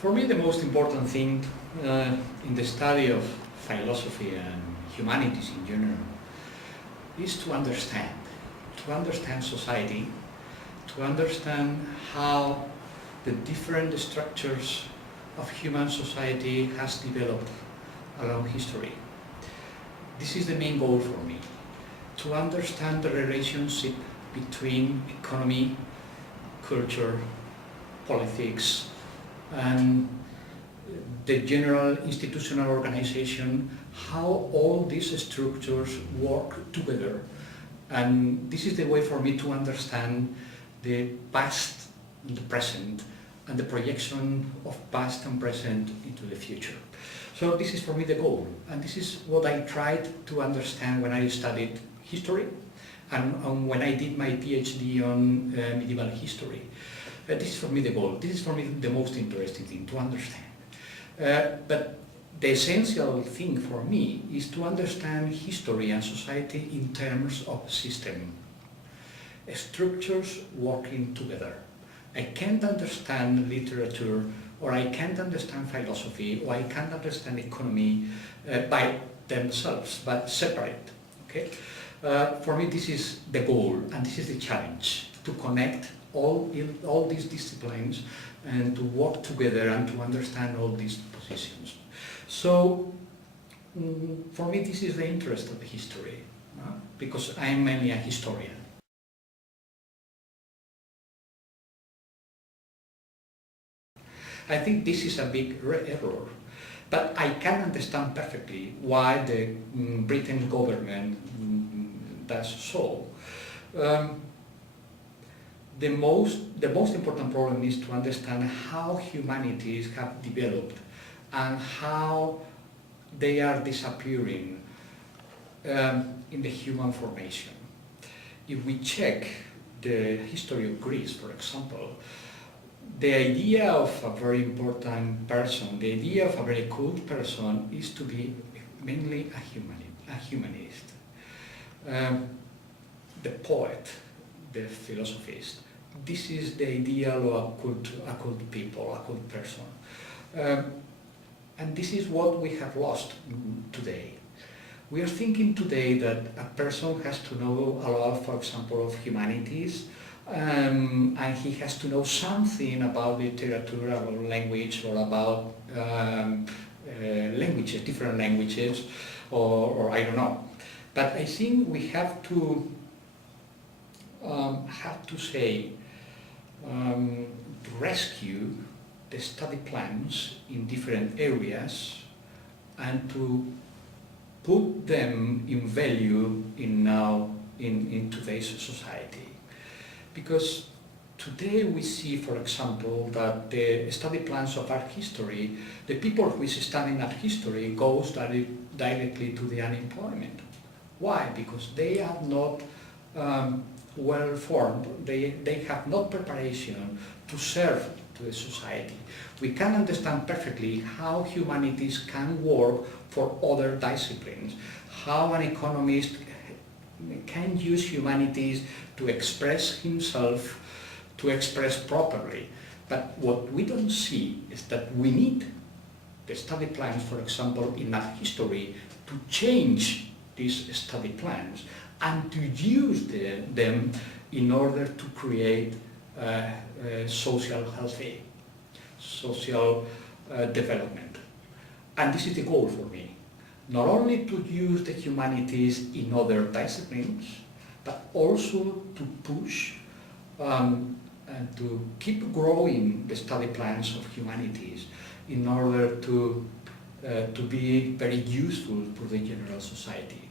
For me, the most important thing in the study of philosophy and humanities in general is to understand society, to understand how the different structures of human society has developed along history. This is the main goal for me, to understand the relationship between economy, culture, politics, and the general institutional organization, how all these structures work together. And this is the way for me to understand the past and the present, and the projection of past and present into the future. So this is for me the goal, and this is what I tried to understand when I studied history and when I did my PhD on medieval history. This is for me the goal. This is for me the most interesting thing to understand. But the essential thing for me is to understand history and society in terms of system, structures working together. I can't understand literature, or I can't understand philosophy, or I can't understand economy by themselves, but separate. Okay? For me, this is the goal, and this is the challenge, to connect all these disciplines and to work together and to understand all these positions. So, for me, this is the interest of history, because I am mainly a historian. I think this is a big error, but I can understand perfectly why the Britain government does so. The most important problem is to understand how humanities have developed and how they are disappearing in the human formation. If we check the history of Greece, for example, the idea of a very important person, the idea of a very cool person is to be mainly a humanist. The poet, the philosophist, this is the ideal of a cult people, a cult person. And this is what we have lost today. We are thinking today that a person has to know a lot, for example, of humanities, and he has to know something about literature, about language, or about languages, different languages, or I don't know. But I think we have to say, to rescue the study plans in different areas and to put them in value in today's society. Because today we see, for example, that the study plans of art history, the people who is studying art history goes directly to the unemployment. Why? Because they are not well formed, they have no preparation to serve to the society. We can understand perfectly how humanities can work for other disciplines, how an economist can use humanities to express himself, to express properly. But what we don't see is that we need the study plans, for example, in art history, to change these study plans and to use them in order to create social healthy, social development. And this is the goal for me. Not only to use the humanities in other disciplines, but also to push and to keep growing the study plans of humanities in order to be very useful for the general society.